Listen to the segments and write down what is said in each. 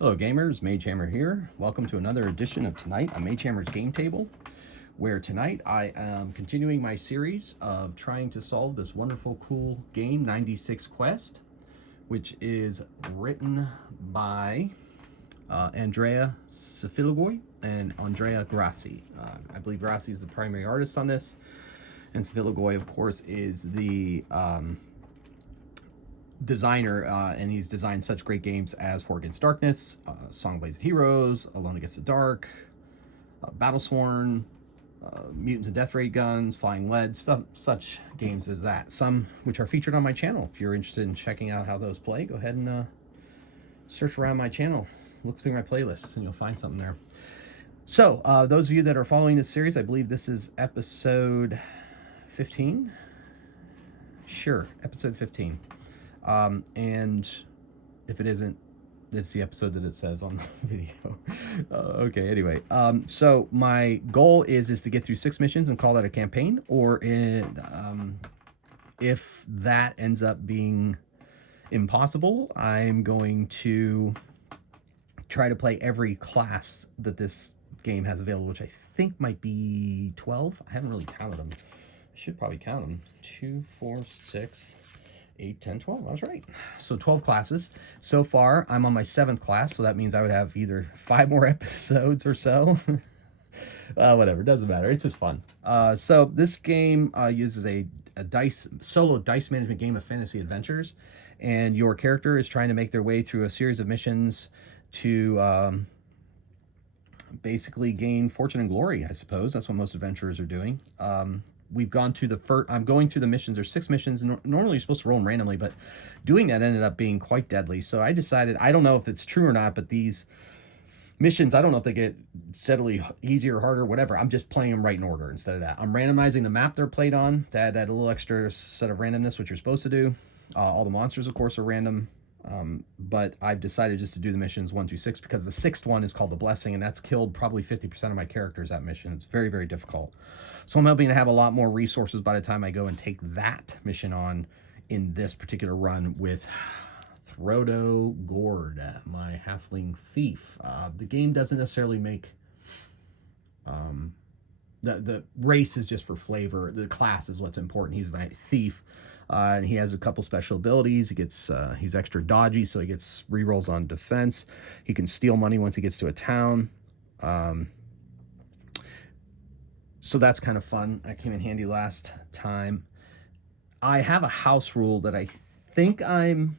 Hello gamers, Magehammer here. Welcome to another edition of Tonight on Magehammer's Game Table, where tonight I am continuing my series of trying to solve this wonderful, cool game, 96 Quest, which is written by Andrea Sefilgoy and Andrea Grassi. I believe Grassi is the primary artist on this, and Sefilgoy, of course, is the designer, and he's designed such great games as For Against Darkness, Song Blades of Heroes, Alone Against the Dark, Battlesworn, Mutants and Death Ray Guns, Flying Lead, stuff, such games as that. Some which are featured on my channel. If you're interested in checking out how those play, go ahead and search around my channel. Look through my playlists and you'll find something there. So, those of you that are following this series, I believe this is episode 15. Sure, episode 15. And if it isn't, it's the episode that it says on the video. Okay, anyway. So my goal is to get through 6 missions and call that a campaign, or if that ends up being impossible, I'm going to try to play every class that this game has available, which I think might be 12. I haven't really counted them. I should probably count them. 2, 4, 6... 8, 10, 12. I was right. So 12 classes. So far, I'm on my 7th class, so that means I would have either 5 more episodes or so. Whatever, doesn't matter. It's just fun. So this game uses a solo dice management game of fantasy adventures, and your character is trying to make their way through a series of missions to basically gain fortune and glory, I suppose. That's what most adventurers are doing. We've gone to the first, I'm going through the missions. There's 6 missions. Normally you're supposed to roll them randomly, but doing that ended up being quite deadly. So I decided, I don't know if it's true or not, but these missions, I don't know if they get steadily easier or harder, whatever. I'm just playing them right in order instead of that. I'm randomizing the map they're played on to add that a little extra set of randomness, which you're supposed to do. All the monsters, of course, are random. But I've decided just to do the missions 1 through 6 because the 6th one is called the Blessing, and that's killed probably 50% of my characters that mission. It's very, very difficult. So I'm hoping to have a lot more resources by the time I go and take that mission on in this particular run with Throdo Gord, my halfling thief. The game doesn't necessarily make... The race is just for flavor. The class is what's important. He's my thief. And he has a couple special abilities. He gets he's extra dodgy, so he gets rerolls on defense. He can steal money once he gets to a town. So that's kind of fun. That came in handy last time. I have a house rule that I think I'm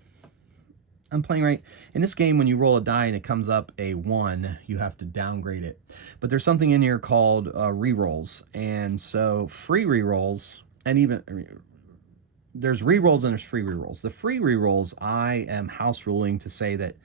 playing right. In this game, when you roll a die and it comes up a 1, you have to downgrade it. But there's something in here called rerolls. And so free rerolls, and even... there's rerolls and there's free rerolls. The free rerolls, I am house ruling to say that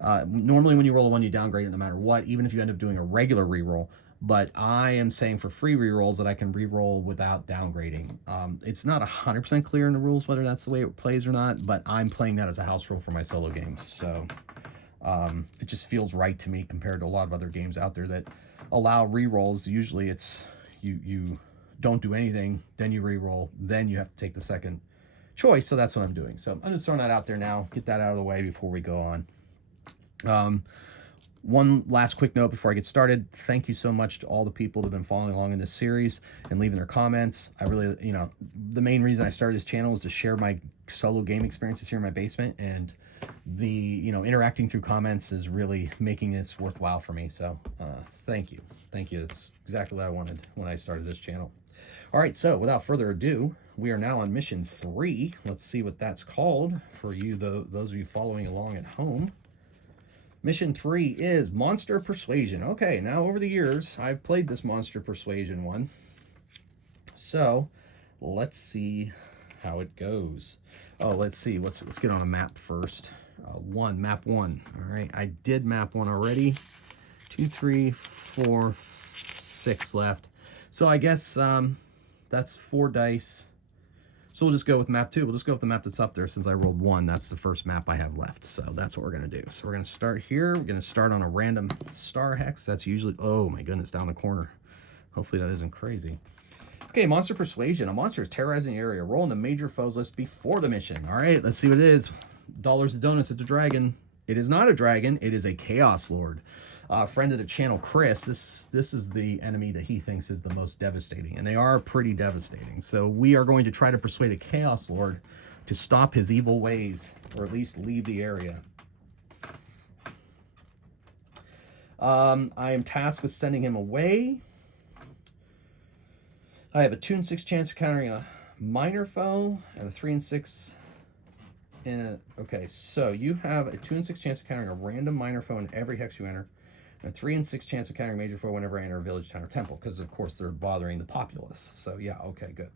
normally when you roll a 1, you downgrade it no matter what, even if you end up doing a regular reroll. But I am saying for free rerolls that I can reroll without downgrading. It's not 100% clear in the rules whether that's the way it plays or not, but I'm playing that as a house rule for my solo games. So it just feels right to me compared to a lot of other games out there that allow rerolls. Usually it's you don't do anything, then you re-roll, then you have to take the second choice. So that's what I'm doing. So I'm just throwing that out there now, get that out of the way before we go on. One last quick note before I get started. Thank you so much to all the people that have been following along in this series and leaving their comments. I really, the main reason I started this channel is to share my solo game experiences here in my basement, and the, interacting through comments is really making this worthwhile for me. So thank you. Thank you. That's exactly what I wanted when I started this channel. All right, so without further ado, we are now on mission 3. Let's see what that's called for you, those of you following along at home. Mission 3 is Monster Persuasion. Okay, now over the years, I've played this Monster Persuasion one. So let's see how it goes. Oh, let's see. Let's get on a map first. Map 1. All right, I did map 1 already. 2, 3, 4, 6 left. So I guess that's 4 dice. So we'll just go with map 2. We'll just go with the map that's up there since I rolled 1. That's the first map I have left. So that's what we're going to do. So we're going to start here. We're going to start on a random star hex. That's usually, oh my goodness, down the corner. Hopefully that isn't crazy. Okay, Monster Persuasion. A monster is terrorizing the area. Roll in the major foes list before the mission. All right, let's see what it is. Dollars to donuts at the dragon. It is not a dragon. It is a Chaos Lord. Friend of the channel, Chris, this is the enemy that he thinks is the most devastating, and they are pretty devastating. So we are going to try to persuade a Chaos Lord to stop his evil ways, or at least leave the area. I am tasked with sending him away. I have a 2 and 6 chance of countering a minor foe, and a 3 and 6 in a... Okay, so you have a 2 and 6 chance of countering a random minor foe in every hex you enter, and a 3 and 6 chance of countering major foe whenever I enter a village, town, or temple, because of course they're bothering the populace. So yeah, okay, good.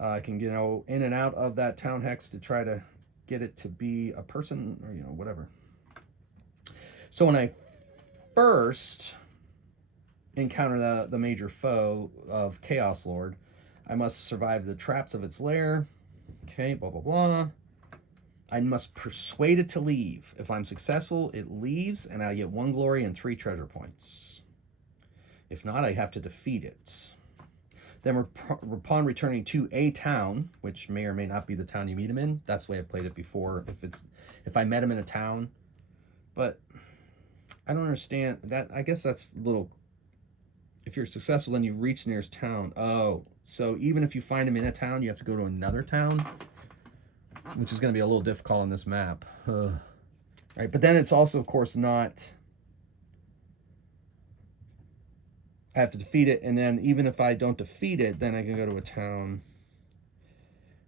I can, you know, in and out of that town hex to try to get it to be a person, or, you know, whatever. So when I first encounter the major foe of Chaos Lord, I must survive the traps of its lair. Okay, blah, blah, blah. I must persuade it to leave. If I'm successful, it leaves, and I get 1 glory and 3 treasure points. If not, I have to defeat it. Then upon returning to a town, which may or may not be the town you meet him in, that's the way I've played it before. If I met him in a town, but I don't understand that. I guess that's a little. If you're successful, then you reach nearest town. Oh, so even if you find him in a town, you have to go to another town, which is going to be a little difficult on this map. Right, but then it's also, of course, not. I have to defeat it, and then even if I don't defeat it, then I can go to a town.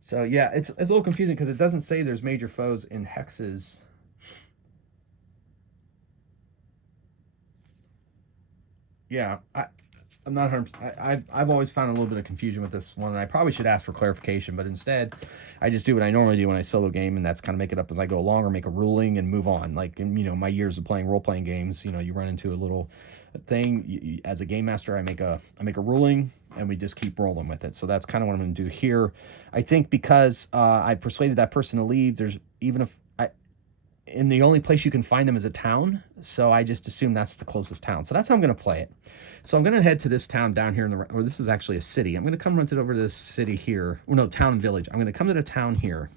So yeah, it's a little confusing because it doesn't say there's major foes in hexes. Yeah, I'm not 100%. I've always found a little bit of confusion with this one, and I probably should ask for clarification, but instead, I just do what I normally do when I solo game, and that's kind of make it up as I go along, or make a ruling and move on. Like, in, you know, my years of playing role-playing games, you know, you run into a little thing. As a game master, I make a ruling, and we just keep rolling with it. So that's kind of what I'm going to do here. I think because I persuaded that person to leave, there's even if and the only place you can find them is a town, so I just assume that's the closest town. So that's how I'm going to play it. So I'm going to head to this town down here in the, or this is actually a city. I'm going to come run it over to this city here. Well, no, town and village. I'm going to come to the town here,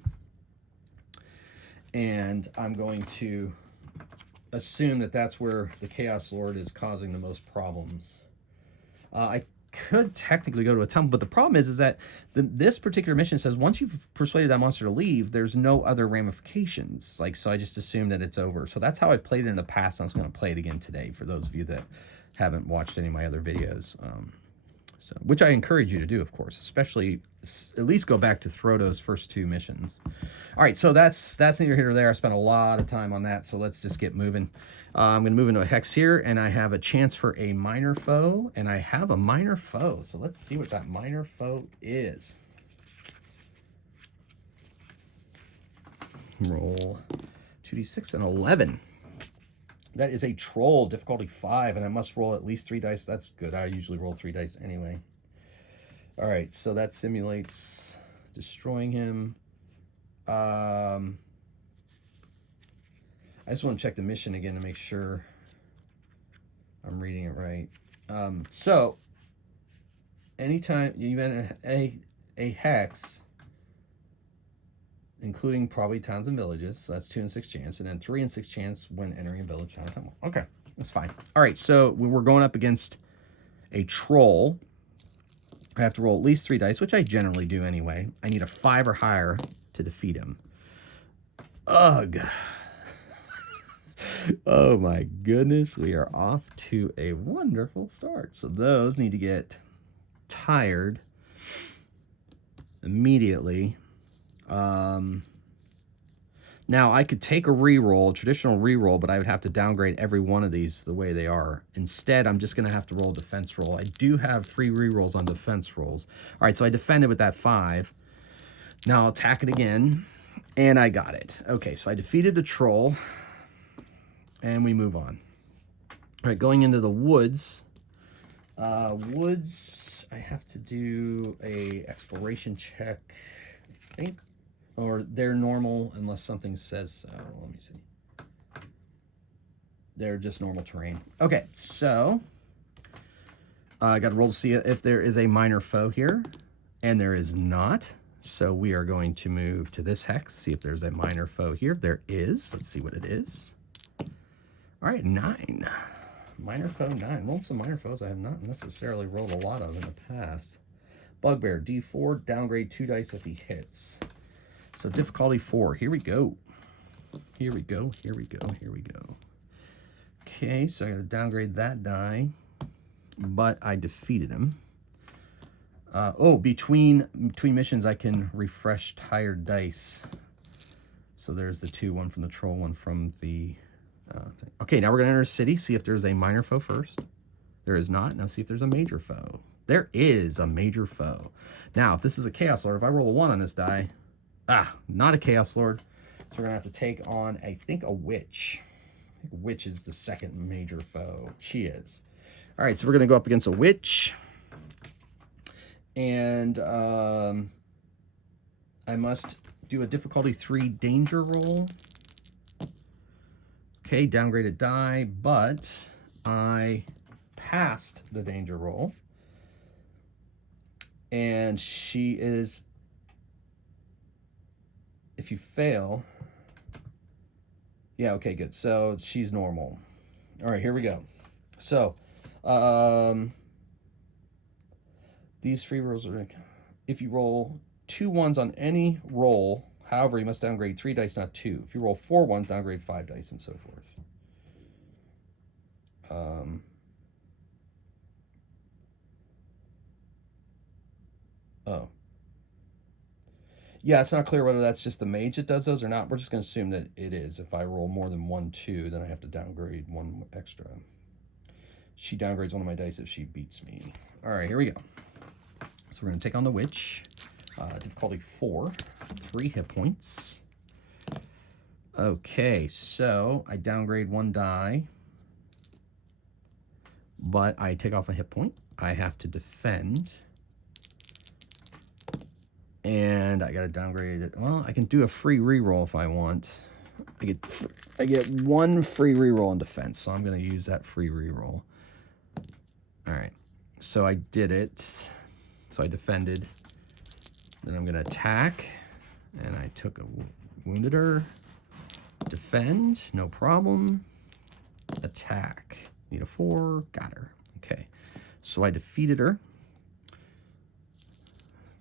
and I'm going to assume that that's where the Chaos Lord is causing the most problems. I could technically go to a temple, but the problem is that this particular mission says once you've persuaded that monster to leave, there's no other ramifications. Like, so I just assume that it's over. So that's how I've played it in the past. I'm just going to play it again today for those of you that haven't watched any of my other videos. So, which I encourage you to do, of course, especially at least go back to Throdo's first 2 missions. All right, so that's neither here nor there. I spent a lot of time on that, so let's just get moving. I'm going to move into a hex here, and I have a chance for a minor foe, and I have a minor foe. So let's see what that minor foe is. Roll 2d6 and 11. That is a troll, difficulty 5, and I must roll at least 3 dice. That's good. I usually roll 3 dice anyway. All right, so that simulates destroying him. I just want to check the mission again to make sure I'm reading it right. So anytime you enter a hex, including probably towns and villages, so that's 2 and 6 chance, and then 3 and 6 chance when entering a village, town, or temple. Okay, that's fine. All right, so we're going up against a troll. I have to roll at least 3 dice, which I generally do anyway. I need a 5 or higher to defeat him. Ugh. Oh my goodness, we are off to a wonderful start. So those need to get tired immediately. Now I could take a reroll, traditional reroll, but I would have to downgrade every one of these the way they are. Instead, I'm just going to have to roll a defense roll. I do have 3 rerolls on defense rolls. All right, so I defended with that 5. Now I'll attack it again, and I got it. Okay, so I defeated the troll, and we move on. All right, going into the woods. Woods, I have to do a exploration check, I think. Or they're normal unless something says so. Let me see. They're just normal terrain. Okay, so I got to roll to see if there is a minor foe here, and there is not. So we are going to move to this hex, see if there's a minor foe here. There is. Let's see what it is. All right, 9. Minor foe 9. Rolled some minor foes I have not necessarily rolled a lot of in the past. Bugbear, D4, downgrade 2 dice if he hits. So difficulty 4. Here we go. Here we go. Here we go. Here we go. Okay, so I got to downgrade that die, but I defeated him. Between missions, I can refresh tired dice. So there's the 2, one from the troll, one from the thing. Okay, now we're going to enter a city, see if there's a minor foe first. There is not. Now see if there's a major foe. There is a major foe. Now, if this is a Chaos Lord, if I roll a 1 on this die, not a Chaos Lord. So we're going to have to take on, I think, a witch. I think witch is the second major foe. She is. All right, so we're going to go up against a witch. And I must do a difficulty 3 danger roll. Okay, downgraded die, but I passed the danger roll. And she is, if you fail, yeah, okay, good. So she's normal. All right, here we go. So, these free rolls are, if you roll 2 1s on any roll, however, you must downgrade 3 dice, not 2. If you roll 4 1s, downgrade 5 dice, and so forth. Yeah, it's not clear whether that's just the mage that does those or not. We're just going to assume that it is. If I roll more than 1 2, then I have to downgrade 1 extra. She downgrades one of my dice if she beats me. All right, here we go. So we're going to take on the witch. Difficulty 4, 3 hit points. Okay, so I downgrade 1 die, but I take off a hit point. I have to defend. And I got to downgrade it. Well, I can do a free reroll if I want. I get 1 free reroll in defense, so I'm going to use that free reroll. All right, so I did it. So I defended. Then I'm going to attack, and I took a wounded her. Defend, no problem. Attack, need a 4, got her. Okay, so I defeated her.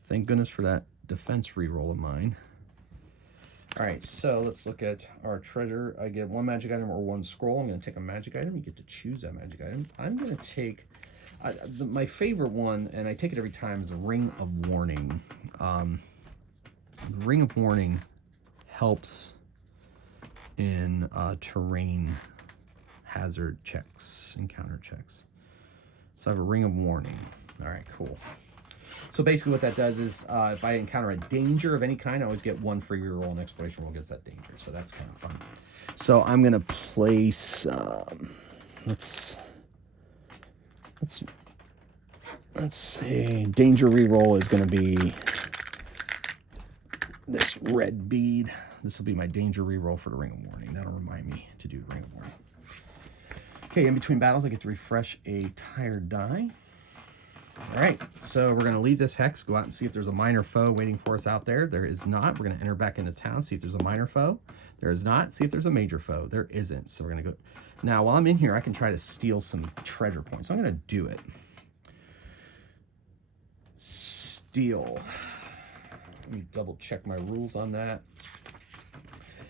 Thank goodness for that defense reroll of mine. All right, so let's look at our treasure. I get 1 magic item or 1 scroll. I'm going to take a magic item. You get to choose that magic item. I'm going to take my favorite one, and I take it every time, is a Ring of Warning. The Ring of Warning helps in terrain hazard checks, encounter checks. So I have a Ring of Warning. All right, cool. So basically what that does is if I encounter a danger of any kind, I always get 1 free reroll, and exploration roll gets that danger. So that's kind of fun. So I'm going to place, let's see, danger reroll is going to be this red bead. This will be my danger reroll for the Ring of Warning. That'll remind me to do Ring of Warning. Okay, in between battles, I get to refresh a tired die. All right, so we're going to leave this hex, go out and see if there's a minor foe waiting for us out there. There is not. We're going to enter back into town, see if there's a minor foe. There is not. See if there's a major foe. There isn't. So we're going to go. Now, while I'm in here, I can try to steal some treasure points. So I'm going to do it. Steal. Let me double check my rules on that.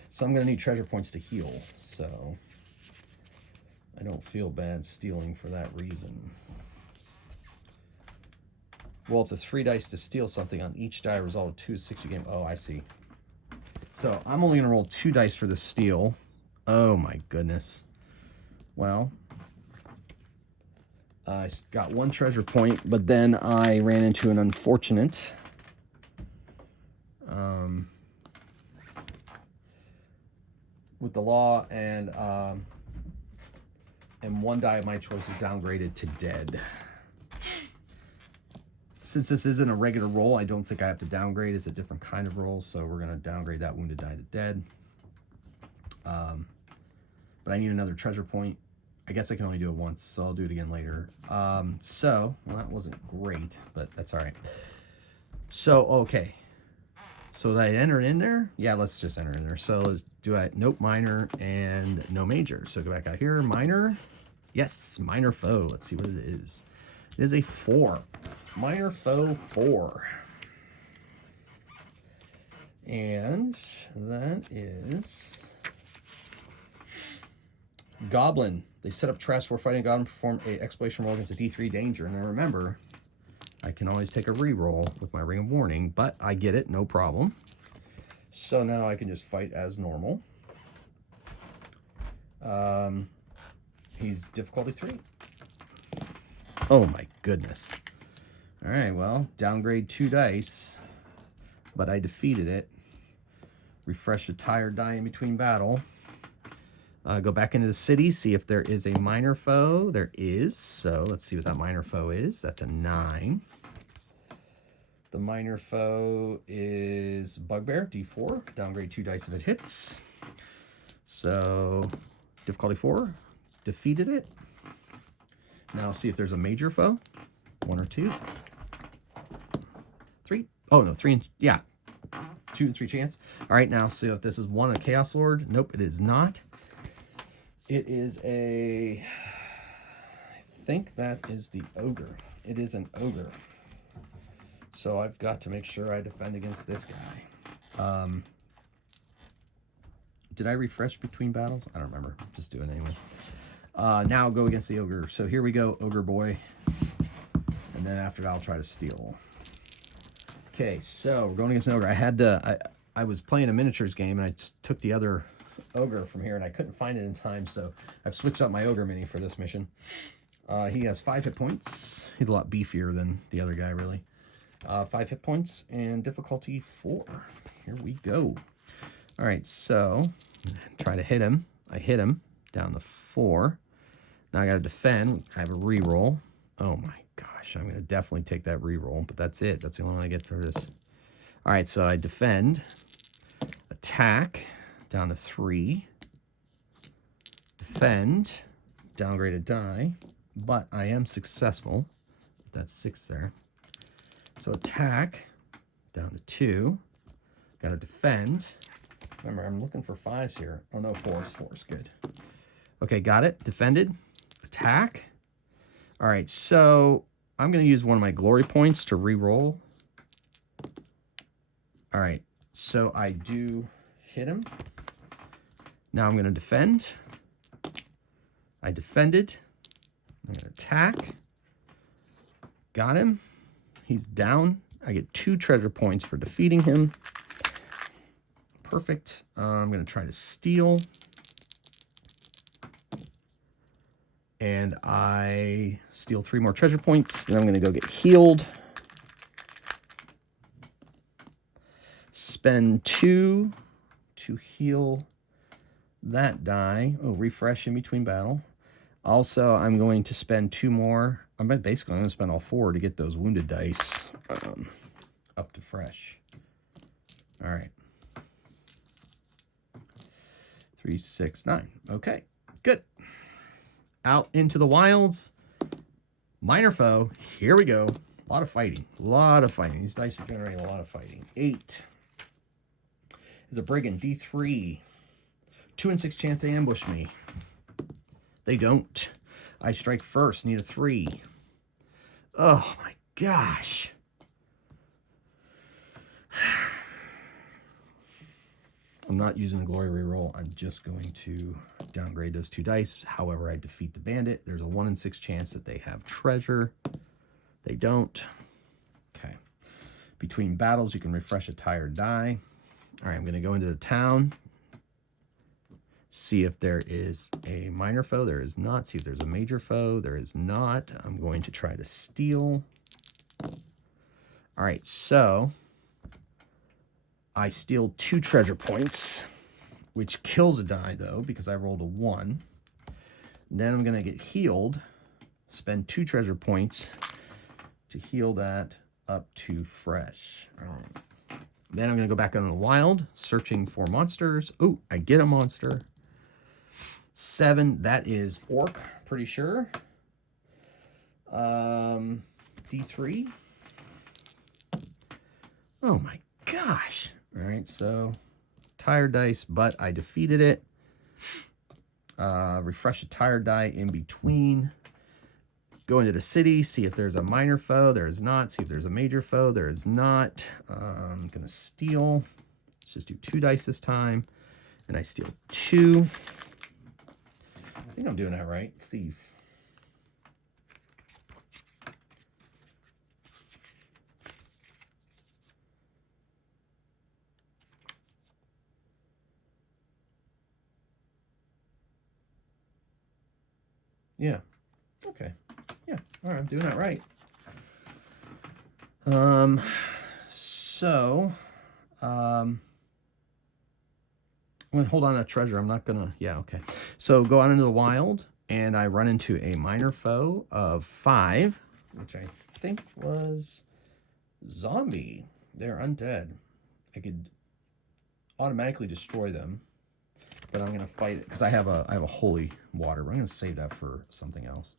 So I'm going to need treasure points to heal. So I don't feel bad stealing for that reason. Roll up to 3 dice to steal something. On each die, result of 2 is 6 you game. Oh, I see. So I'm only going to roll 2 dice for the steal. Oh my goodness. Well, I got 1 treasure point, but then I ran into an unfortunate. With the law, and 1 die of my choice is downgraded to dead. Since this isn't a regular roll, I don't think I have to downgrade. It's a different kind of roll, so we're going to downgrade that wounded die to dead. But I need another treasure point. I guess I can only do it once, so I'll do it again later. Well, that wasn't great, but that's all right. So, okay. So did I enter in there? Yeah, let's just enter in there. So let's do I nope, minor and no major. So go back out here, minor. Yes, minor foe. Let's see what it is. It is a 4. Minor foe 4. And that is Goblin. They set up traps for fighting Goblin, perform a exploration roll against a D3 danger. And I remember, I can always take a re-roll with my Ring of Warning, but I get it, no problem. So now I can just fight as normal. He's difficulty 3. Oh my goodness. All right, well, downgrade 2 dice, but I defeated it. Refresh a tired die in between battle. Go back into the city, see if there is a minor foe. There is, so let's see what that minor foe is. That's a 9. The minor foe is Bugbear, D4. Downgrade 2 dice if it hits. So, difficulty 4. Defeated it. Now see if there's a major foe. 1 or 2. 3. Oh, no, 3 and, yeah. 2 and 3 chance. All right, now see if this is 1, a Chaos Lord. Nope, it is not. It is a, I think that is the Ogre. It is an Ogre. So I've got to make sure I defend against this guy. Did I refresh between battles? I don't remember. Just do it anyway. Now I'll go against the Ogre. So here we go, Ogre boy. And then after that, I'll try to steal. Okay, so we're going against an Ogre. I had to, I was playing a miniatures game, and I took the other Ogre from here, and I couldn't find it in time, so I've switched up my Ogre mini for this mission. He has 5 hit points. He's a lot beefier than the other guy, really. 5 hit points and difficulty 4. Here we go. All right, so try to hit him. I hit him down to 4. Now I got to defend. I have a reroll. Oh my gosh, I'm going to definitely take that reroll, but that's it. That's the only one I get for this. All right, so I defend, attack, down to 3, defend, downgrade a die, but I am successful. That's 6 there. So attack, down to 2, got to defend. Remember, I'm looking for 5s here. Oh no, 4s, 4s, good. Okay, got it, defended, attack. All right, so I'm going to use one of my glory points to re-roll. All right, so I do hit him. Now I'm going to defend. I defended. I'm going to attack. Got him. He's down. I get 2 treasure points for defeating him. Perfect. I'm going to try to steal. And I steal 3 more treasure points. Then I'm going to go get healed. Spend 2 to heal that die. Oh, refresh in between battle. Also, I'm going to spend 2 more. I'm going to spend all 4 to get those wounded dice up to fresh. All right. 3, 6, 9. Okay, good. Out into the wilds. Minor foe. Here we go. A lot of fighting. A lot of fighting. These dice are generating a lot of fighting. 8 is a brigand. D3. 2 and 6 chance they ambush me. They don't. I strike first. Need a 3. Oh my gosh. I'm not using a glory reroll. I'm just going to downgrade those 2 dice. However, I defeat the bandit. There's a 1 in 6 chance that they have treasure. They don't. Okay. Between battles, you can refresh a tired die. All right, I'm going to go into the town. See if there is a minor foe. There is not. See if there's a major foe. There is not. I'm going to try to steal. All right, so I steal 2 treasure points, which kills a die, though, because I rolled a 1. Then I'm going to get healed, spend 2 treasure points to heal that up to fresh. All right. Then I'm going to go back into the wild, searching for monsters. Oh, I get a monster. 7, that is orc, pretty sure. D3. Oh my gosh. All right, so tired dice, but I defeated it. Refresh a tired die in between. Go into the city, see if there's a minor foe. There is not. See if there's a major foe. There is not. I'm going to steal. Let's just do 2 dice this time. And I steal 2. I think I'm doing that right. Thief. Yeah. Okay. Yeah. All right. I'm doing that right. I'm going to hold on to treasure. I'm not going to... Yeah, okay. So go out into the wild, and I run into a minor foe of 5, which I think was zombie. They're undead. I could automatically destroy them, but I'm going to fight it because I have a holy water. I'm going to save that for something else.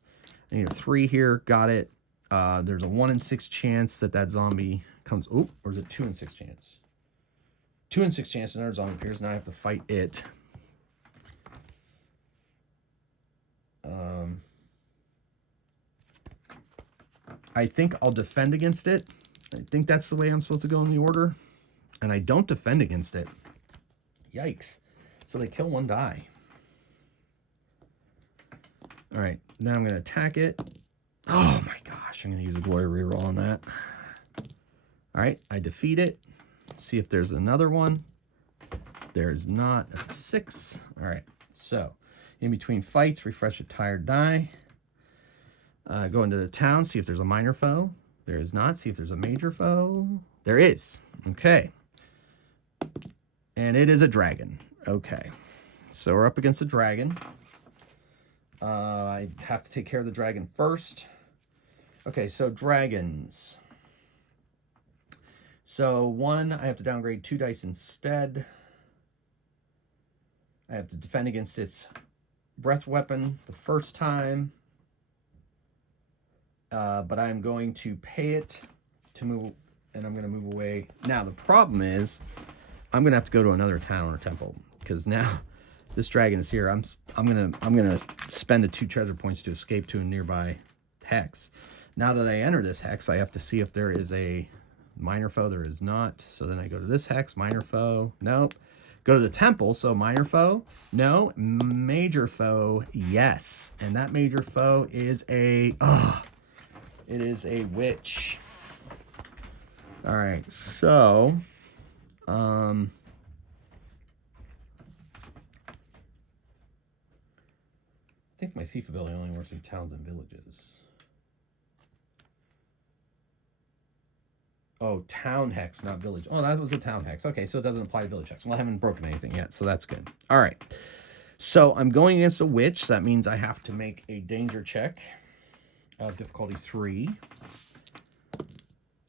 I need a 3 here. Got it. There's a 1 in 6 chance that zombie comes... Oh, or is it 2 in 6 chance? 2 in 6 chance another zombie appears. Now I have to fight it. I think I'll defend against it. I think that's the way I'm supposed to go in the order. And I don't defend against it. Yikes. So they kill 1 die. All right, now I'm going to attack it. Oh my gosh, I'm going to use a glory reroll on that. All right, I defeat it. See if there's another one. There is not. That's a 6. All right, so in between fights, refresh a tired die. Go into the town, see if there's a minor foe. There is not. See if there's a major foe. There is. Okay. And it is a dragon. Okay. So we're up against a dragon. I have to take care of the dragon first. Okay, so dragons. So 1, I have to downgrade 2 dice instead. I have to defend against its breath weapon the first time. But I'm going to pay it to move, and I'm going to move away. Now, the problem is I'm going to have to go to another town or temple because now this dragon is here. I'm gonna spend the 2 treasure points to escape to a nearby hex. Now that I enter this hex, I have to see if there is a minor foe. There is not. So then I go to this hex, minor foe. Nope. Go to the temple. So minor foe. No. Major foe. Yes. And that major foe is a... it is a witch. All right. So... I think my thief ability only works in towns and villages. Oh, town hex, not village. Oh, that was a town hex. Okay, so it doesn't apply to village hex. Well, I haven't broken anything yet, so that's good. All right. So I'm going against a witch. So that means I have to make a danger check of difficulty 3.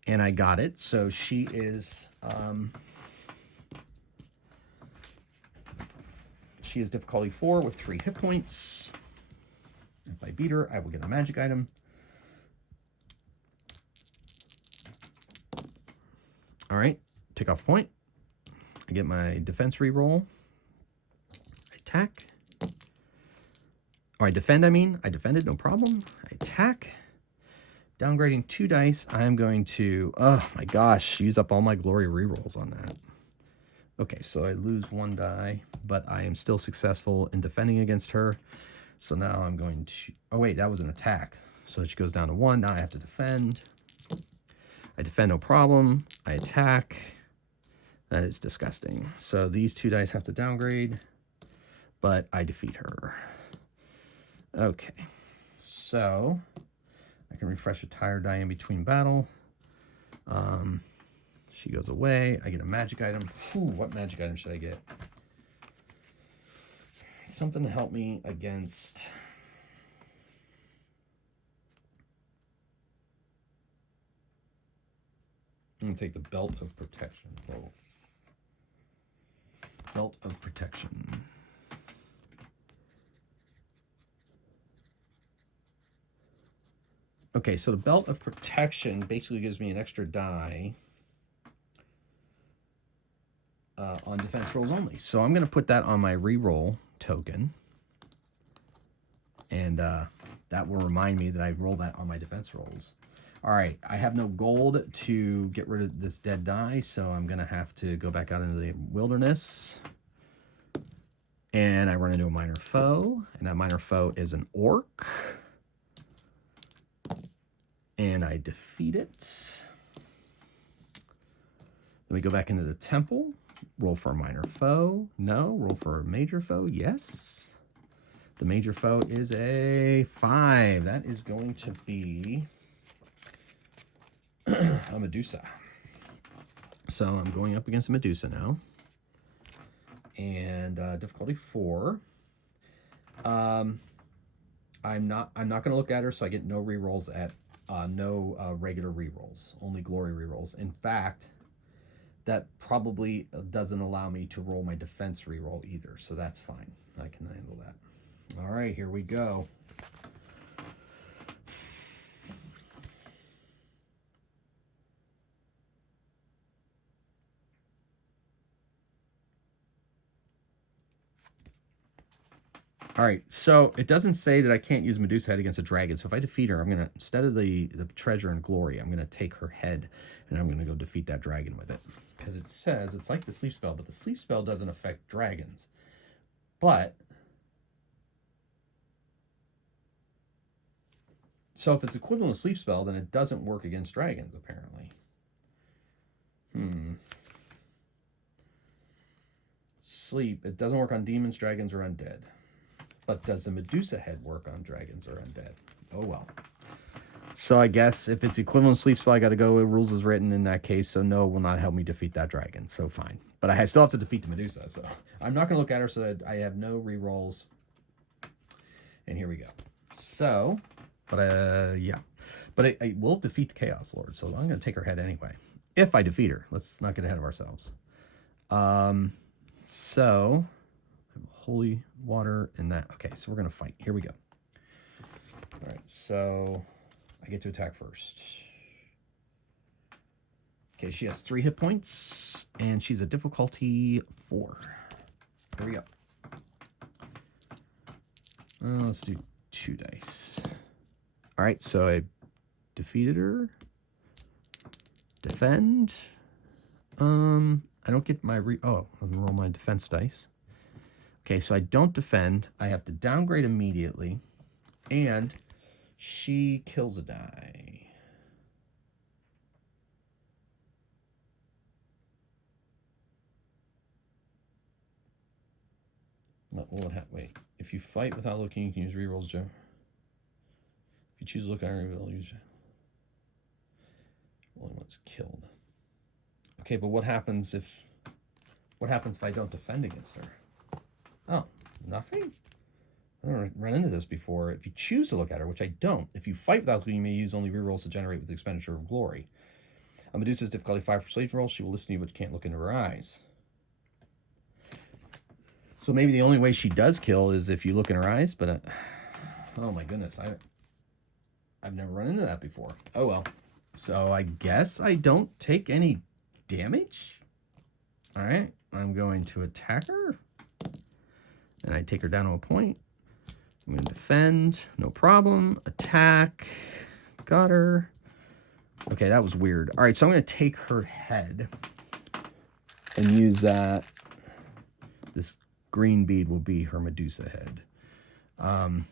And I got it. So she is... she is difficulty 4 with 3 hit points. If I beat her, I will get a magic item. All right, take off a point. I get my defense reroll. I attack. Or I defend, I mean. I defended, no problem. I attack. Downgrading 2 dice. I'm going to, oh my gosh, use up all my glory rerolls on that. Okay, so I lose 1 die, but I am still successful in defending against her. So now I'm going to... Oh, wait, that was an attack. So she goes down to 1. Now I have to defend. I defend, no problem. I attack. That is disgusting. So these 2 dice have to downgrade, but I defeat her. Okay. So I can refresh a tired die in between battle. She goes away. I get a magic item. Ooh, what magic item should I get? Something to help me against... I'm going to take the Belt of Protection. Oh. Belt of Protection. Okay, so the Belt of Protection basically gives me an extra die. on defense rolls only. So I'm going to put that on my reroll token. And that will remind me that I roll that on my defense rolls. All right, I have no gold to get rid of this dead die, so I'm going to have to go back out into the wilderness. And I run into a minor foe, and that minor foe is an orc. And I defeat it. Then we go back into the temple, roll for a minor foe. No, roll for a major foe. Yes. The major foe is a 5. That is going to be a Medusa. So I'm going up against a Medusa now. And difficulty 4. I'm not going to look at her, so I get no rerolls at no regular rerolls, only glory rerolls. In fact, that probably doesn't allow me to roll my defense reroll either, so that's fine. I can handle that. All right, here we go. All right, so it doesn't say that I can't use Medusa head against a dragon. So if I defeat her, I'm going to, instead of the treasure and glory, I'm going to take her head and I'm going to go defeat that dragon with it. Because it says, it's like the sleep spell, but the sleep spell doesn't affect dragons. But, so if it's equivalent to sleep spell, then it doesn't work against dragons, apparently. Sleep, it doesn't work on demons, dragons, or undead. But does the Medusa head work on dragons or undead? Oh, well. So I guess if it's equivalent sleep spell, I got to go with rules as written in that case. So no, will not help me defeat that dragon. So fine. But I still have to defeat the Medusa. So I'm not going to look at her so that I have no rerolls. And here we go. So, but yeah. But I will defeat the Chaos Lord. So I'm going to take her head anyway. If I defeat her. Let's not get ahead of ourselves. So... holy water and that. Okay, so we're going to fight. Here we go. All right, so I get to attack first. Okay, she has 3 hit points, and she's a difficulty 4. Here we go. Let's do 2 dice. All right, so I defeated her. Defend. I don't get my I'm gonna roll my defense dice. Okay, so I don't defend. I have to downgrade immediately. And she kills a die. What will it have? Wait. If you fight without looking, you can use rerolls, Joe. If you choose to look at her, you'll use only one's killed. Okay, but what happens if I don't defend against her? Oh, nothing? I don't run into this before. If you choose to look at her, which I don't, if you fight without looking, you may use only rerolls to generate with the expenditure of glory. A Medusa's difficulty 5 persuasion roll. She will listen to you, but you can't look into her eyes. So maybe the only way she does kill is if you look in her eyes, but oh my goodness, I've never run into that before. Oh well. So I guess I don't take any damage. All right, I'm going to attack her. And I take her down to a point. I'm going to defend. No problem. Attack. Got her. Okay, that was weird. All right, so I'm going to take her head and use that. This green bead will be her Medusa head. Oh,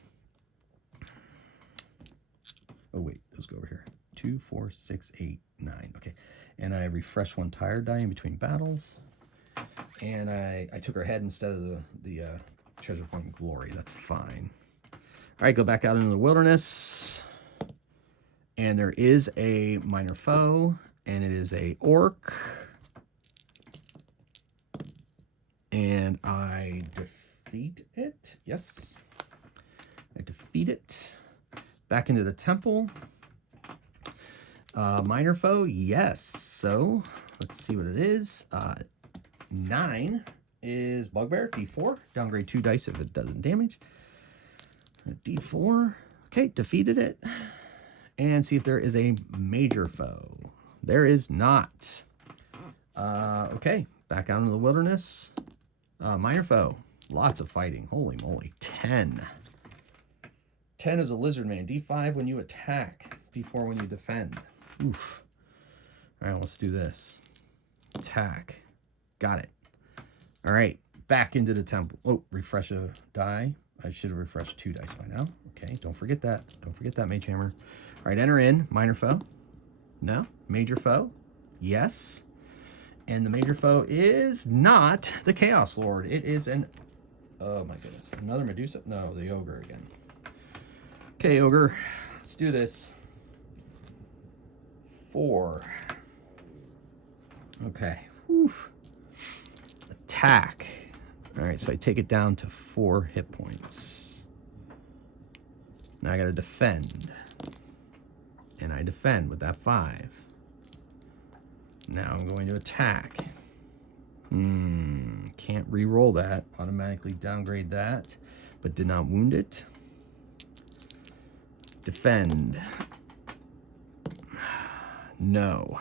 wait. Let's go over here. 2, 4, 6, 8, 9. Okay. And I refresh 1 tire die in between battles. And I took her head instead of the treasure point glory. That's fine. All right, go back out into the wilderness. And there is a minor foe, and it is a orc. And I defeat it. Yes. I defeat it. Back into the temple. Minor foe, yes. So let's see what it is. 9 is Bugbear, D4. Downgrade 2 dice if it doesn't damage. D4. Okay, defeated it. And see if there is a major foe. There is not. Okay, Back out into the wilderness. Minor foe. Lots of fighting. Holy moly. 10. 10 is a lizard man. D5 when you attack. D4 when you defend. Oof. All right, let's do this. Attack. Got it. All right, back into the temple. Oh, refresh a die. I should have refreshed 2 dice by now. Okay, don't forget that. Don't forget that, Mage Hammer. All right, enter in. Minor foe. No. Major foe. Yes. And the major foe is not the Chaos Lord. It is an... Oh, my goodness. Another Medusa? No, the Ogre again. Okay, Ogre. Let's do this. 4. Okay. Whew. Attack. All right, so I take it down to 4 hit points. Now I got to defend. And I defend with that 5. Now I'm going to attack. Can't re-roll that. Automatically downgrade that, but did not wound it. Defend. No.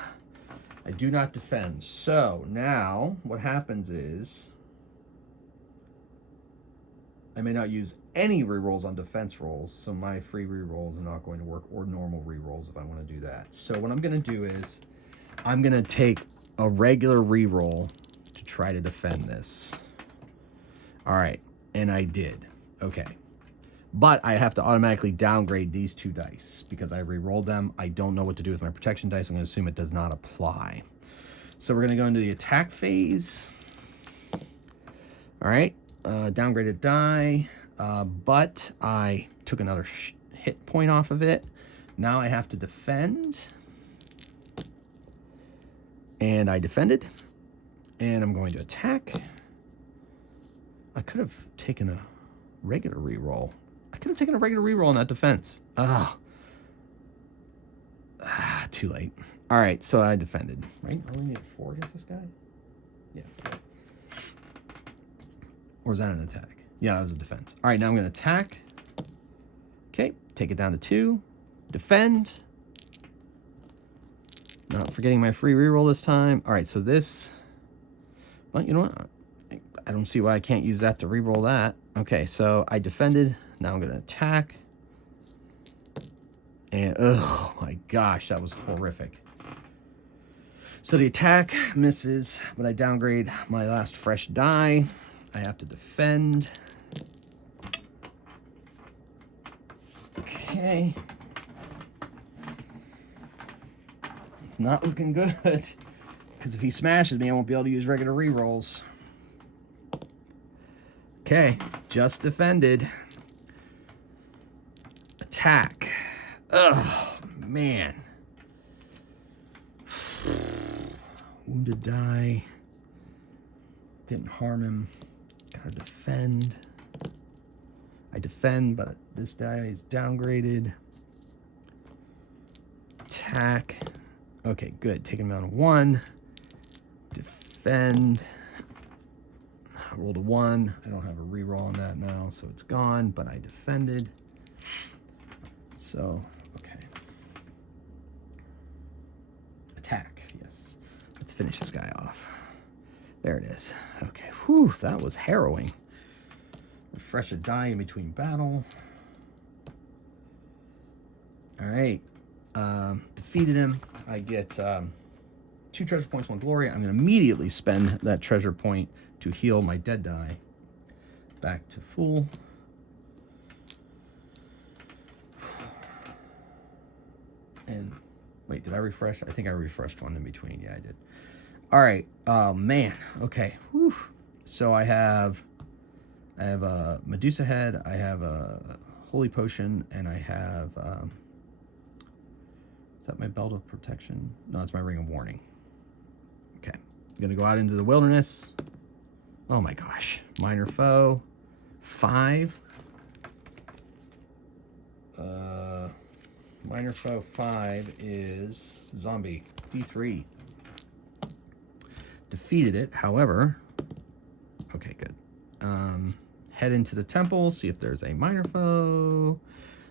I do not defend. So now what happens is I may not use any rerolls on defense rolls, so my free rerolls are not going to work, or normal rerolls if I want to do that. So what I'm going to do is I'm going to take a regular reroll to try to defend this. All right, and I did. Okay. But I have to automatically downgrade these 2 dice because I re-rolled them. I don't know what to do with my protection dice. I'm going to assume it does not apply. So we're going to go into the attack phase. All right. Downgraded die. But I took another hit point off of it. Now I have to defend. And I defended. And I'm going to attack. I could have taken a regular re-roll. I could have taken a regular reroll on that defense. Too late. All right, so I defended. Right? I only needed 4 against this guy? Yeah, 4. Or is that an attack? Yeah, that was a defense. All right, now I'm going to attack. Okay, take it down to 2. Defend. Not forgetting my free reroll this time. All right, so this... Well, you know what? I don't see why I can't use that to reroll that. Okay, so I defended. Now I'm going to attack. And, oh my gosh, that was horrific. So the attack misses, but I downgrade my last fresh die. I have to defend. Okay. Not looking good. Because if he smashes me, I won't be able to use regular rerolls. Okay, just defended. Attack. Oh, man. Wounded die. Didn't harm him. Gotta defend. I defend, but this die is downgraded. Attack. Okay, good. Take him down to 1. Defend. I rolled a 1. I don't have a reroll on that now, so it's gone, but I defended. So, okay. Attack, yes. Let's finish this guy off. There it is. Okay, whew, that was harrowing. Refresh a die in between battle. All right. Defeated him. I get 2 treasure points, 1 glory. I'm going to immediately spend that treasure point to heal my dead die back to full. And wait, did I refresh? I think I refreshed one in between. Yeah, I did. All right. Oh, man. Okay. Whew. So I have a Medusa head. I have a holy potion, and I have... is that my belt of protection? No, it's my ring of warning. Okay. I'm going to go out into the wilderness. Oh, my gosh. Minor foe. 5. Minor foe 5 is zombie. D3. Defeated it, however. Okay, good. Head into the temple, see if there's a minor foe.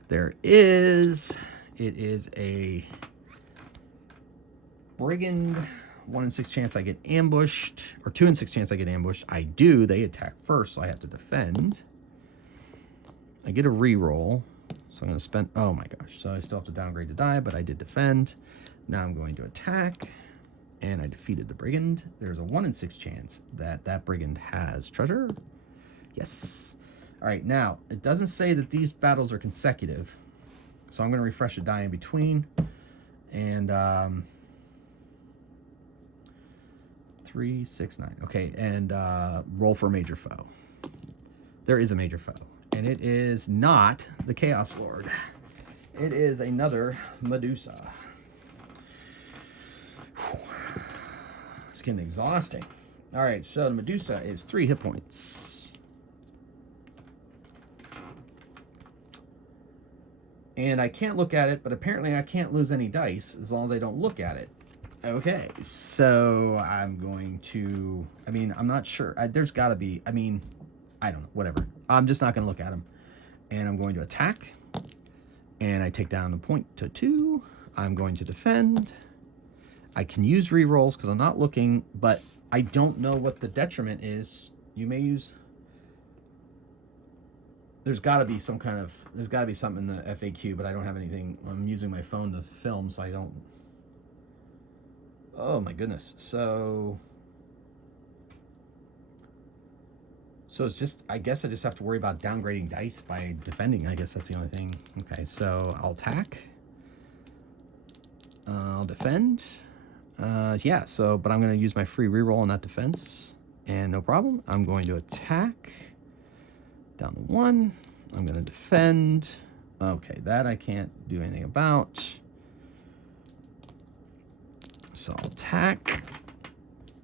There is. It is a brigand 1 in 6 chance I get ambushed, or 2 in 6 chance I get ambushed. I do. They attack first, so I have to defend. I get a reroll, so I'm going to spend... Oh my gosh. So I still have to downgrade the die, but I did defend. Now I'm going to attack, and I defeated the brigand. There's a 1 in 6 chance that that brigand has treasure. Yes. All right, now, it doesn't say that these battles are consecutive, so I'm going to refresh a die in between, and 3, 6, 9. Okay, and roll for a major foe. There is a major foe, and it is not the Chaos Lord. It is another Medusa. Whew. It's getting exhausting. All right, so the Medusa is 3 hit points. And I can't look at it, but apparently I can't lose any dice as long as I don't look at it. Okay, so I'm going to... I mean, I'm not sure. There's got to be... I mean, I don't know. Whatever. I'm just not going to look at them. And I'm going to attack. And I take down the point to 2. I'm going to defend. I can use rerolls because I'm not looking, but I don't know what the detriment is. You may use... There's got to be some kind of... There's got to be something in the FAQ, but I don't have anything. I'm using my phone to film, so I don't... Oh, my goodness. So it's just... I guess I just have to worry about downgrading dice by defending. I guess that's the only thing. Okay, so I'll attack. I'll defend. Yeah, so... But I'm going to use my free reroll on that defense. And no problem. I'm going to attack. Down to 1. I'm going to defend. Okay, that I can't do anything about. So I'll attack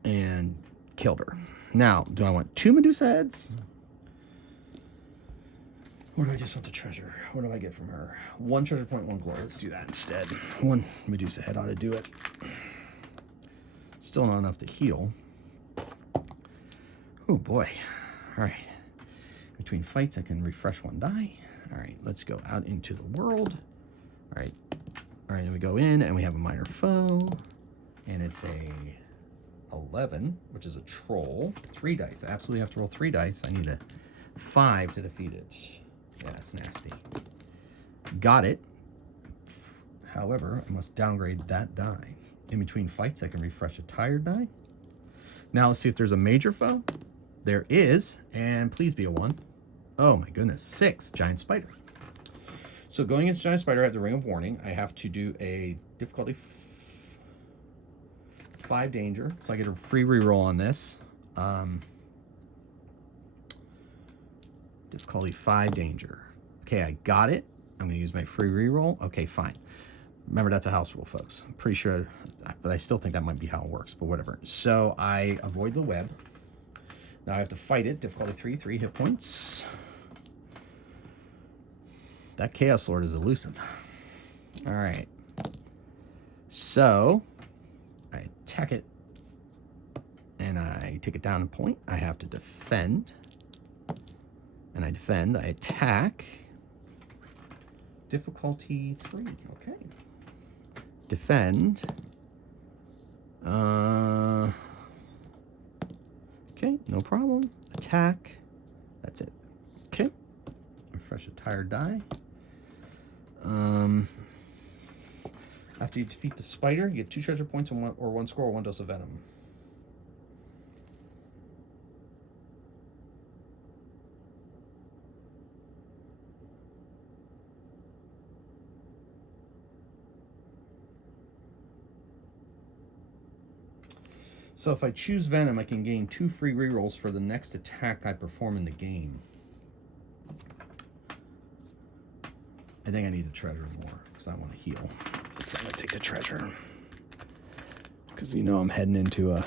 and killed her. Now, do I want 2 Medusa heads? Or do I just want the treasure? What do I get from her? 1 treasure point, 1 glory. Let's do that instead. 1 Medusa head ought to do it. Still not enough to heal. Oh boy. All right. Between fights, I can refresh 1 die. All right, let's go out into the world. All right, then we go in, and we have a minor foe, and it's a 11, which is a troll. 3 dice. I absolutely have to roll 3 dice. I need a 5 to defeat it. Yeah, it's nasty. Got it. However, I must downgrade that die. In between fights, I can refresh a tired die. Now let's see if there's a major foe. There is, and please be a 1. Oh my goodness, 6, giant spider. So going against giant spider, I have the ring of warning. I have to do a difficulty 5 danger, so I get a free reroll on this. Difficulty 5 danger. Okay, I got it. I'm gonna use my free reroll. Okay, fine. Remember, that's a house rule, folks. I'm pretty sure, but I still think that might be how it works, but whatever. So I avoid the web. Now I have to fight it. Difficulty 3, 3 hit points. That Chaos Lord is elusive. All right. So I attack it, and I take it down a point. I have to defend, and I defend. I attack. Difficulty 3. Okay. Defend. Okay, no problem. Attack. That's it. Okay. Refresh a tired die. After you defeat the spider, you get 2 treasure points or 1 score or 1 dose of venom. So if I choose Venom, I can gain 2 free rerolls for the next attack I perform in the game. I think I need the treasure more because I want to heal. So I'm going to take the treasure. Because you know I'm heading into a...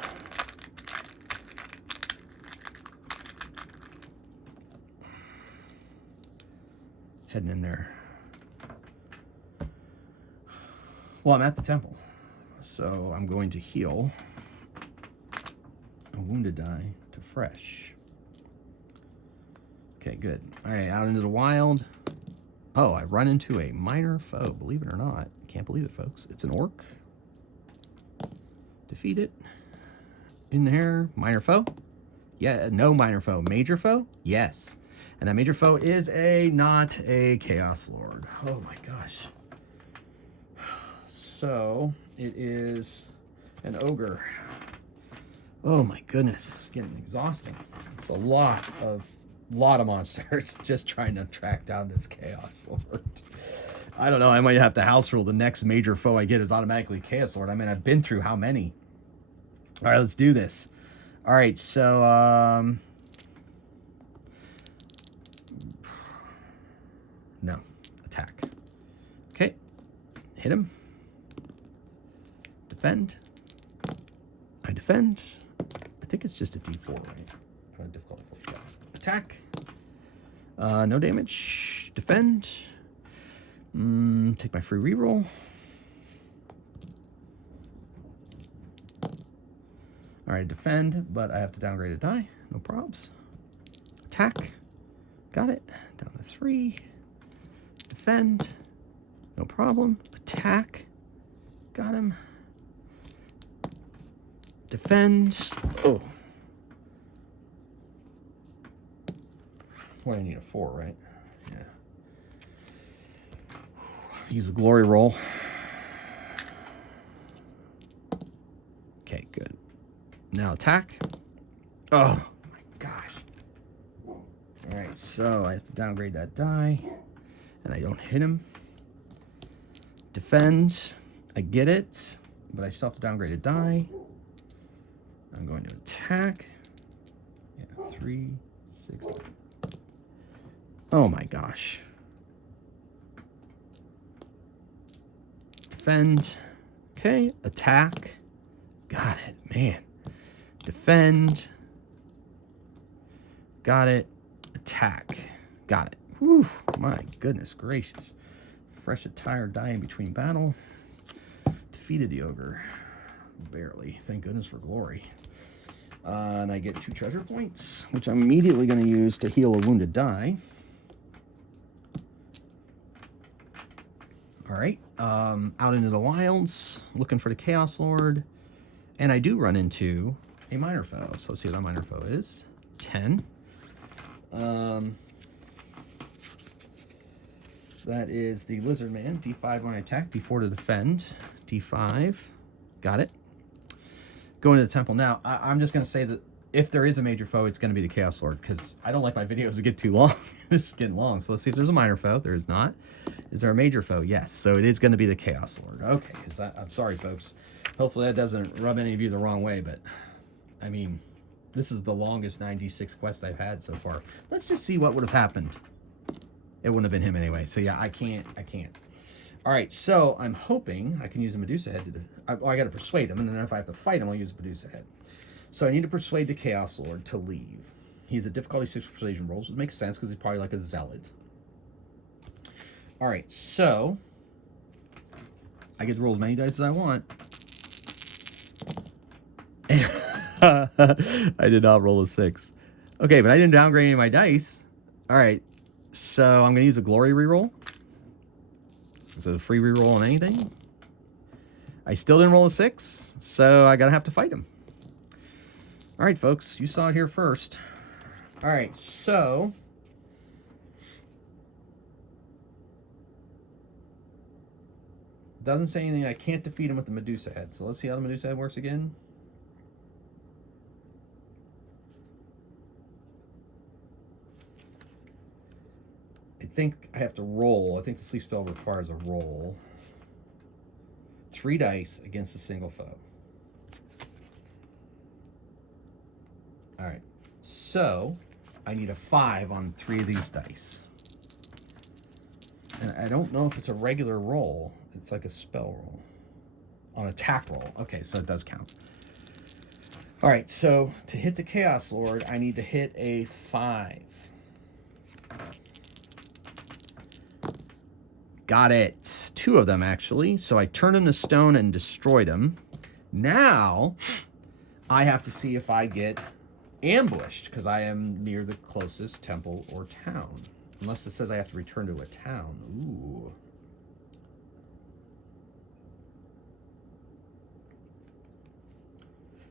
Heading in there. Well, I'm at the temple. So I'm going to heal a wounded die to fresh. Okay, good. All right, out into the wild. Oh, I run into a minor foe, believe it or not. Can't believe it, folks. It's an orc. Defeat it. In there, minor foe. Yeah, no minor foe. Major foe? Yes. And that major foe is not a Chaos Lord. Oh my gosh. So it is an ogre. Oh my goodness, it's getting exhausting. It's a lot of monsters just trying to track down this Chaos Lord. I don't know, I might have to house rule the next major foe I get is automatically Chaos Lord. I mean, I've been through how many? All right, let's do this. All right, so no, attack. Okay, hit him. Defend. I defend. I think it's just a D4, right? Difficulty 4. Yeah. Attack. No damage. Defend. Take my free reroll. All right, defend, but I have to downgrade a die. No probs. Attack. Got it. Down to 3. Defend. No problem. Attack. Got him. Defend. Oh. Well, I need a 4, right? Yeah. Use a glory roll. Okay, good. Now attack. Oh my gosh. All right, so I have to downgrade that die, and I don't hit him. Defend. I get it, but I still have to downgrade a die. I'm going to attack. Yeah, 3, 6. Oh my gosh. Defend. Okay, attack. Got it, man. Defend. Got it. Attack. Got it. Whew, my goodness gracious. Fresh attire die in between battle. Defeated the ogre. Barely. Thank goodness for glory. And I get 2 treasure points, which I'm immediately going to use to heal a wounded die. All right. Out into the wilds, looking for the Chaos Lord. And I do run into a minor foe. So let's see what that minor foe is. 10. That is the Lizard Man. D5 when I attack, D4 to defend. D5. Got it. Going to the temple. Now, I'm just going to say that if there is a major foe, it's going to be the Chaos Lord, because I don't like my videos to get too long. This is getting long. So let's see if there's a minor foe. There is not. Is there a major foe? Yes. So it is going to be the Chaos Lord. Okay, because I'm sorry, folks. Hopefully that doesn't rub any of you the wrong way, but I mean, this is the longest 96 quest I've had so far. Let's just see what would have happened. It wouldn't have been him anyway. So yeah, I can't. All right, so I'm hoping I can use a Medusa head to do. I got to persuade him, and then if I have to fight him, I'll use a Medusa head. So I need to persuade the Chaos Lord to leave. He's a difficulty 6 persuasion rolls, which makes sense because he's probably like a zealot. All right, so I get to roll as many dice as I want. I did not roll a 6. Okay, but I didn't downgrade any of my dice. All right, so I'm going to use a glory reroll. So a free reroll on anything. I still didn't roll a 6, so I gotta have to fight him. All right, folks, you saw it here first. All right, so doesn't say anything. I can't defeat him with the Medusa head. So let's see how the Medusa head works again. I think I have to roll. I think the sleep spell requires a roll. 3 dice against a single foe. All right. So I need a 5 on 3 of these dice. And I don't know if it's a regular roll. It's like a spell roll. On attack roll. Okay, so it does count. All right, so to hit the Chaos Lord, I need to hit a 5. Got it. 2 of them, actually. So I turned him to stone and destroyed him. Now, I have to see if I get ambushed, because I am near the closest temple or town. Unless it says I have to return to a town. Ooh.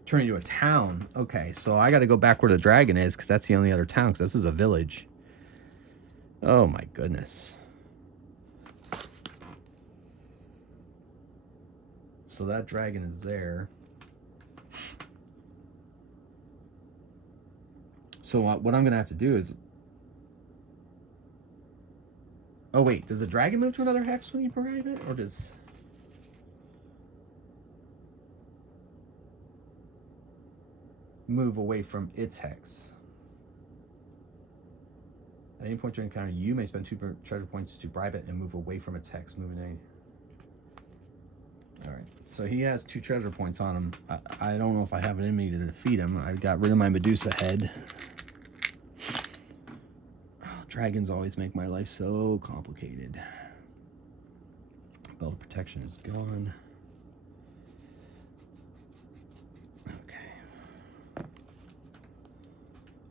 Turn into a town. Okay, so I got to go back where the dragon is because that's the only other town, because this is a village. Oh my goodness. So that dragon is there. So what I'm going to have to do is... Oh wait, does the dragon move to another hex when you bribe it? Or does... move away from its hex? At any point during the encounter, you may spend 2 treasure points to bribe it and move away from its hex. Moving any. All right, so he has 2 treasure points on him. I don't know if I have it in me to defeat him. I got rid of my Medusa head. Oh, dragons always make my life so complicated. Belt of protection is gone.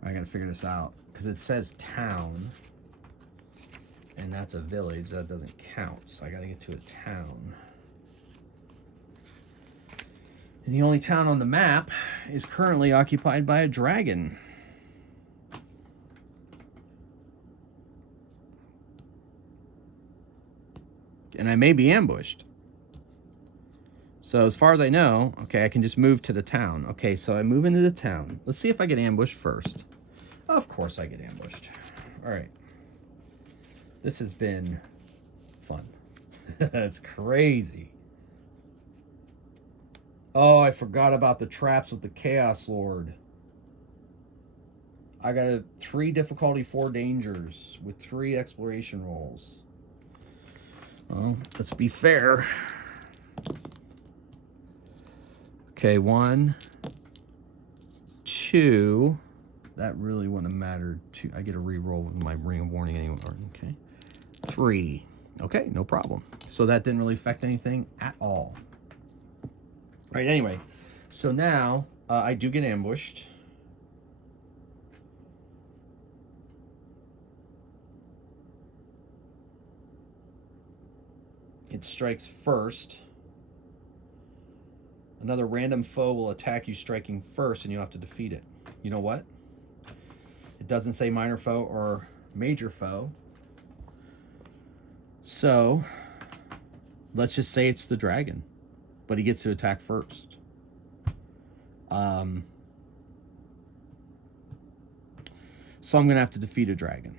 I gotta figure this out because it says town and that's a village. That doesn't count, so I gotta get to a town. And the only town on the map is currently occupied by a dragon. And I may be ambushed. So as far as I know, okay, I can just move to the town. Okay, so I move into the town. Let's see if I get ambushed first. Of course I get ambushed. All right. This has been fun. That's crazy. Oh, I forgot about the traps with the Chaos Lord. I got a 3 difficulty, 4 dangers with 3 exploration rolls. Well, let's be fair. Okay, 1, 2. That really wouldn't have mattered. 2. I get a re-roll with my ring of warning anyway. Okay. 3. Okay, no problem. So that didn't really affect anything at all. All right, anyway. So now I do get ambushed. It strikes first. Another random foe will attack you striking first, and you have to defeat it. You know what? It doesn't say minor foe or major foe. So, let's just say it's the dragon. But he gets to attack first. So I'm going to have to defeat a dragon.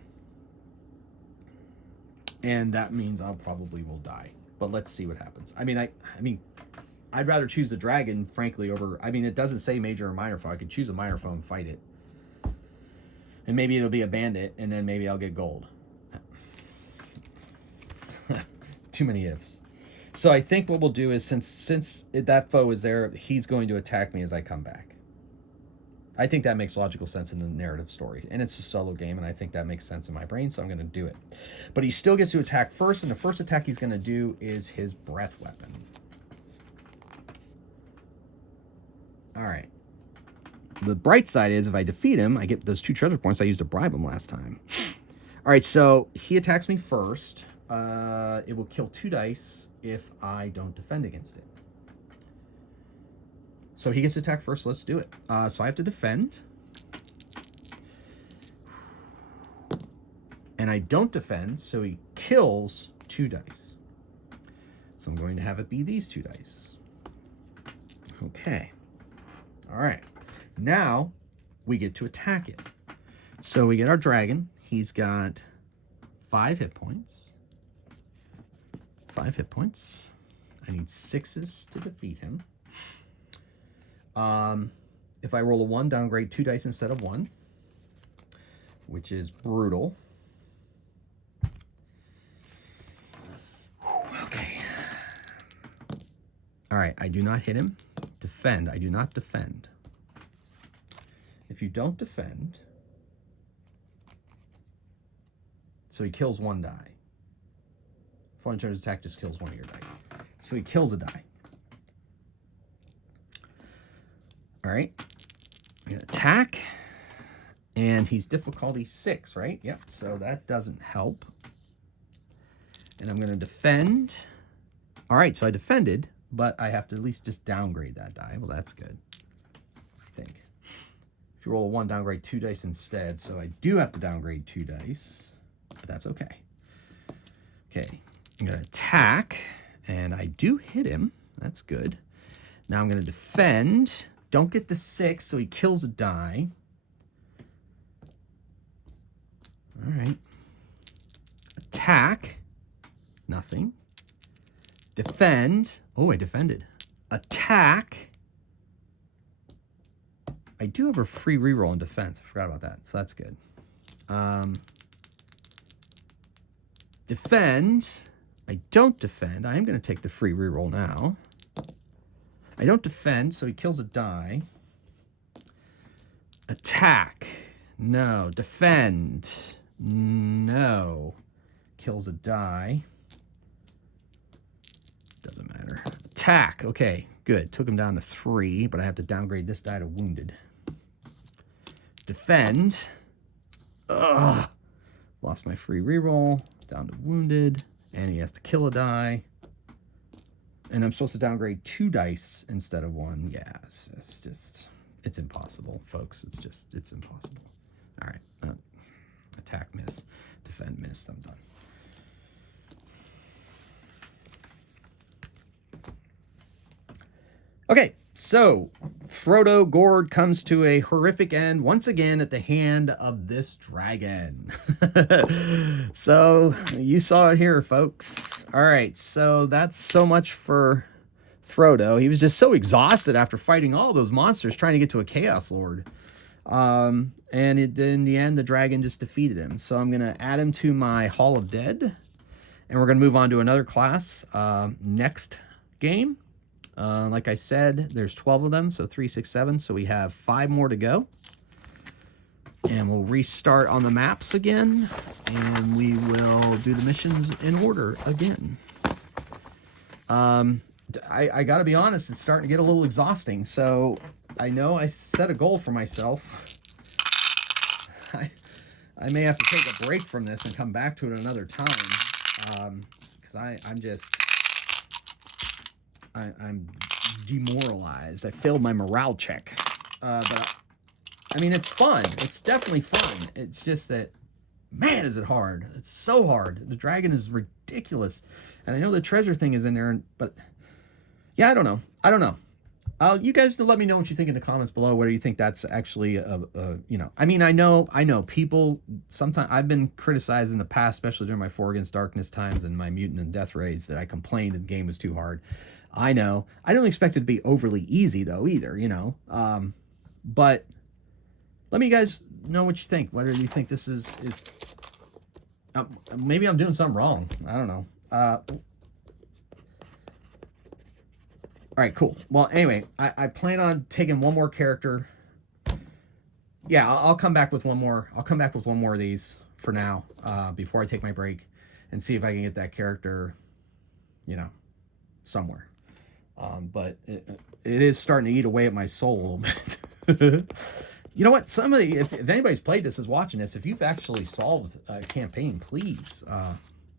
And that means I'll probably will die. But let's see what happens. I mean, I'd rather choose the dragon, frankly, over... I mean, it doesn't say major or minor foe. I could choose a minor foe and fight it. And maybe it'll be a bandit, and then maybe I'll get gold. Too many ifs. So I think what we'll do is, since that foe is there, he's going to attack me as I come back. I think that makes logical sense in the narrative story. And it's a solo game, and I think that makes sense in my brain, so I'm going to do it. But he still gets to attack first, and the first attack he's going to do is his breath weapon. All right. The bright side is if I defeat him, I get those 2 treasure points I used to bribe him last time. All right, so he attacks me first. It will kill 2 dice if I don't defend against it. So he gets to attack first. Let's do it. So I have to defend. And I don't defend, so he kills 2 dice. So I'm going to have it be these 2 dice. Okay. All right. Now we get to attack it. So we get our dragon. He's got 5 hit points. 5 hit points. I need 6s to defeat him. If I roll a 1, downgrade 2 dice instead of 1, which is brutal. Okay. All right, I do not hit him. Defend. I do not defend. If you don't defend, so he kills 1 die. Foreign turns attack just kills 1 of your dice. So he kills a die. All right. I'm going to attack. And he's difficulty 6, right? Yep. So that doesn't help. And I'm going to defend. All right. So I defended, but I have to at least just downgrade that die. Well, that's good. you roll a 1, downgrade 2 dice instead. So I do have to downgrade 2 dice, but that's okay. Okay, I'm going to attack, and I do hit him. That's good. Now I'm going to defend. Don't get the 6, so he kills a die. All right. Attack. Nothing. Defend. Oh, I defended. Attack. I do have a free reroll in defense. I forgot about that, so that's good. Defend. I don't defend. I am going to take the free reroll now. I don't defend, so he kills a die. Attack. No. Defend. No. Kills a die. Doesn't matter. Attack. Okay, good. Took him down to 3, but I have to downgrade this die to wounded. Defend. Ugh. Lost my free reroll. Down to wounded. And he has to kill a die. And I'm supposed to downgrade 2 dice instead of 1. Yeah, it's just, it's impossible, folks. It's impossible. All right. Attack, miss. Defend, miss. I'm done. Okay, so Throdo Gord comes to a horrific end once again at the hand of this dragon. So you saw it here, folks. All right, so that's so much for Throdo. He was just so exhausted after fighting all those monsters trying to get to a Chaos Lord. And in the end, the dragon just defeated him. So I'm going to add him to my Hall of Dead. And we're going to move on to another class next game. Like I said, there's 12 of them, so 3, 6, 7. So we have 5 more to go. And we'll restart on the maps again. And we will do the missions in order again. I got to be honest, it's starting to get a little exhausting. So I know I set a goal for myself. I may have to take a break from this and come back to it another time. Because I'm demoralized. I failed my morale check. But I mean, it's fun. It's definitely fun. It's just that, man, is it hard. It's so hard. The dragon is ridiculous. And I know the treasure thing is in there, but yeah, I don't know. You guys let me know what you think in the comments below, whether you think that's actually you know, I mean, I know people, sometimes I've been criticized in the past, especially during my 4 Against Darkness times and my Mutant and Death Rays, that I complained the game was too hard. I know. I don't expect it to be overly easy though either, you know. But let me guys know what you think, whether you think this is maybe I'm doing something wrong. I don't know. All right, cool. Well, anyway, I plan on taking one more character. Yeah, I'll come back with one more. I'll come back with one more of these for now, before I take my break, and see if I can get that character, you know, somewhere. But it is starting to eat away at my soul a little bit. You know what? Somebody, if anybody's played this, is watching this, if you've actually solved a campaign, please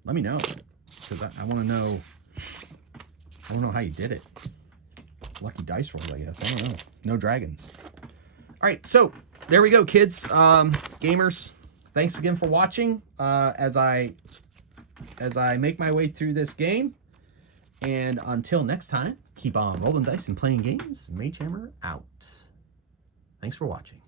let me know, because I want to know. I don't know how you did it. Lucky dice roll, I guess. I don't know. No dragons. All right, so there we go, kids. Gamers, thanks again for watching as I make my way through this game. And until next time, keep on rolling dice and playing games. Magehammer out. Thanks for watching.